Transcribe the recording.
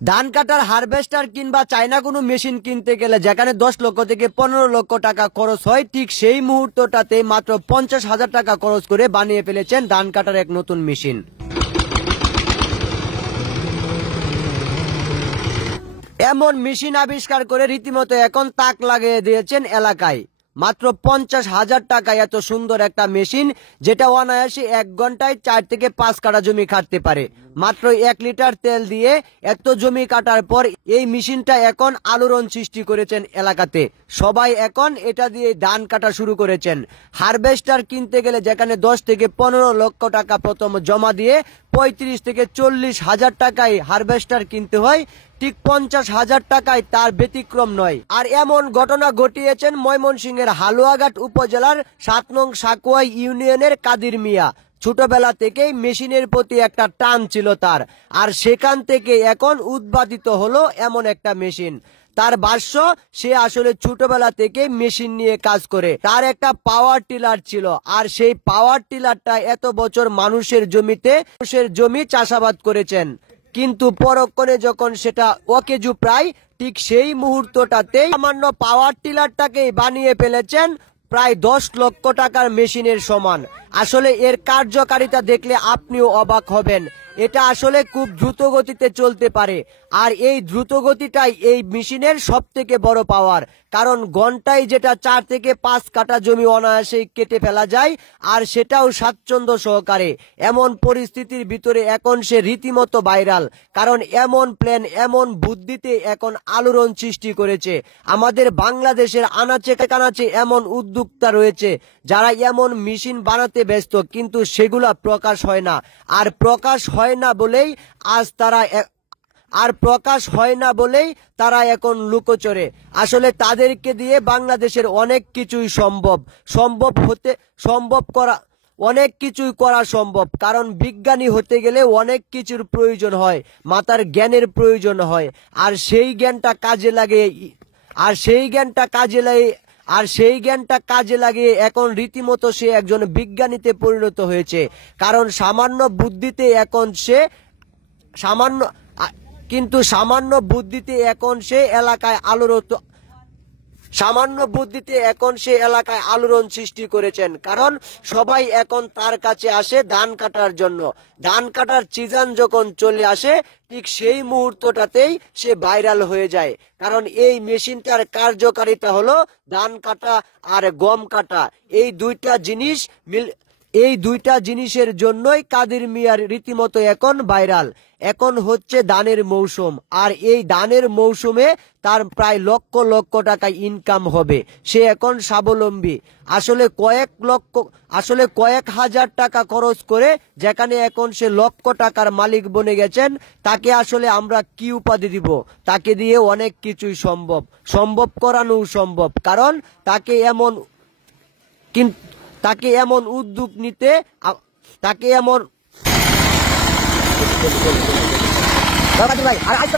ধান কাটার হারভেস্টার কিংবা চায়না কোনো মেশিন কিনতে গেলে যেখানে 10 লক্ষ থেকে 15 লক্ষ টাকা খরচ হয়, ঠিক সেই মুহূর্তটাতে মাত্র 50,000 টাকা খরচ করে বানিয়ে ফেলেছেন ধান কাটার এক নতুন মেশিন। এমন মেশিন আবিষ্কার করে রীতিমতো এখন তাক লাগিয়ে দিয়েছেন এলাকায়। মাত্র 50,000 টাকায় এত সুন্দর একটা মেশিন, যেটা অনায়াসে 1 ঘন্টায় 4 থেকে 5 কাঠা জমি কাটতে পারে। মাত্র 1 লিটার তেল দিয়ে এত জমি কাটার পর এই মেশিনটা এখন আলোড়ন সৃষ্টি করেছেন এলাকাতে। সবাই এখন এটা দিয়ে ধান কাটা শুরু করেছেন। হারভেস্টার কিনতে গেলে যেখানে 10 থেকে 15 লক্ষ টাকা প্রথম জমা দিয়ে 35 থেকে 40,000 টাকায় হারভেস্টার কিনতে হয়, ঠিক 50,000 টাকায় তার ব্যতিক্রম নয়। আর এমন ঘটনা ঘটিয়েছেন ময়মনসিংহের হালুয়াঘাট উপজেলার 7 নং সাকুয়াই ইউনিয়নের কাদির মিয়া। ছোটবেলা থেকেই মেশিনের প্রতি একটা টান ছিল তার, আর সেখান থেকে এখন উদ্ভাবিত হলো এমন একটা মেশিন। তার ভাষ্য, সে আসলে ছোটবেলা থেকে মেশিন নিয়ে কাজ করে। তার একটা পাওয়ার টিলার ছিল, আর সেই পাওয়ার টিলারটা এত বছর মানুষের জমি চাষাবাদ করেছেন, কিন্তু পরক্ষণে যখন সেটা অকেজু প্রায়, ঠিক সেই মুহূর্তটাতে সামান্য পাওয়ার টিলারটাকে বানিয়ে ফেলেছেন প্রায় 10 লক্ষ টাকার মেশিনের সমান। আসলে এর কার্যকারিতা দেখলে আপনিও অবাক হবেন। এটা আসলে খুব দ্রুত গতিতে চলতে পারে, আর এই দ্রুত গতিটাই এই মেশিনের সব থেকে বড় পাওয়ার। কারণ ঘন্টায় যেটা 4 থেকে 5 কাঠা জমি অনায়াসেই কেটে ফেলা যায়, আর সেটাও স্বাচ্ছন্দ্য সহকারে। এমন পরিস্থিতির ভিতরে এখন সে রীতিমতো ভাইরাল, কারণ এমন প্ল্যান, এমন বুদ্ধিতে এখন আলোড়ন সৃষ্টি করেছে। আমাদের বাংলাদেশের আনাচে কানাচে এমন উদ্যোক্তা রয়েছে যারা এমন মেশিন বানাতে ব্যস্ত, কিন্তু সেগুলা প্রকাশ হয় না। আর প্রকাশ হয় না বলেই তারা এখন লুকোচরে। আসলে তাদেরকে দিয়ে বাংলাদেশের অনেক কিছুই অনেক কিছুই করা সম্ভব। কারণ বিজ্ঞানী হতে গেলে অনেক কিছুর প্রয়োজন হয়, মাথার জ্ঞানের প্রয়োজন হয়। আর সেই জ্ঞানটা কাজে লাগিয়ে এখন রীতিমতো সে একজন বিজ্ঞানীতে পরিণত হয়েছে। কারণ সামান্য বুদ্ধিতে এখন সে এলাকায় আলোড়ন সৃষ্টি করেছেন। কারণ সবাই এখন তার কাছে আসে ধান কাটার জন্য। ধান কাটার সিজন যখন চলে আসে, ঠিক সেই মুহূর্তটাতেই সে ভাইরাল হয়ে যায়। কারণ এই মেশিনটার কার্যকারিতা হলো ধান কাটা আর গম কাটা। এই দুইটা জিনিসের জন্যই কাদির মিয়ার রীতিমতো এখন ভাইরাল। এখন হচ্ছে ধানের মৌসুম, আর এই ধানের মৌসুমে তার প্রায় লক্ষ লক্ষ টাকা ইনকাম হবে। সে এখন স্বাবলম্বী। আসলে কয়েক হাজার টাকা খরচ করে যেখানে এখন সে লক্ষ টাকার মালিক বনে গেছেন, তাকে আসলে আমরা কি উপাধি দিব? তাকে দিয়ে অনেক কিছুই সম্ভব করানো সম্ভব। কারণ তাকে এমন উদ্যোগ নিতে, ভাই আর আজ তো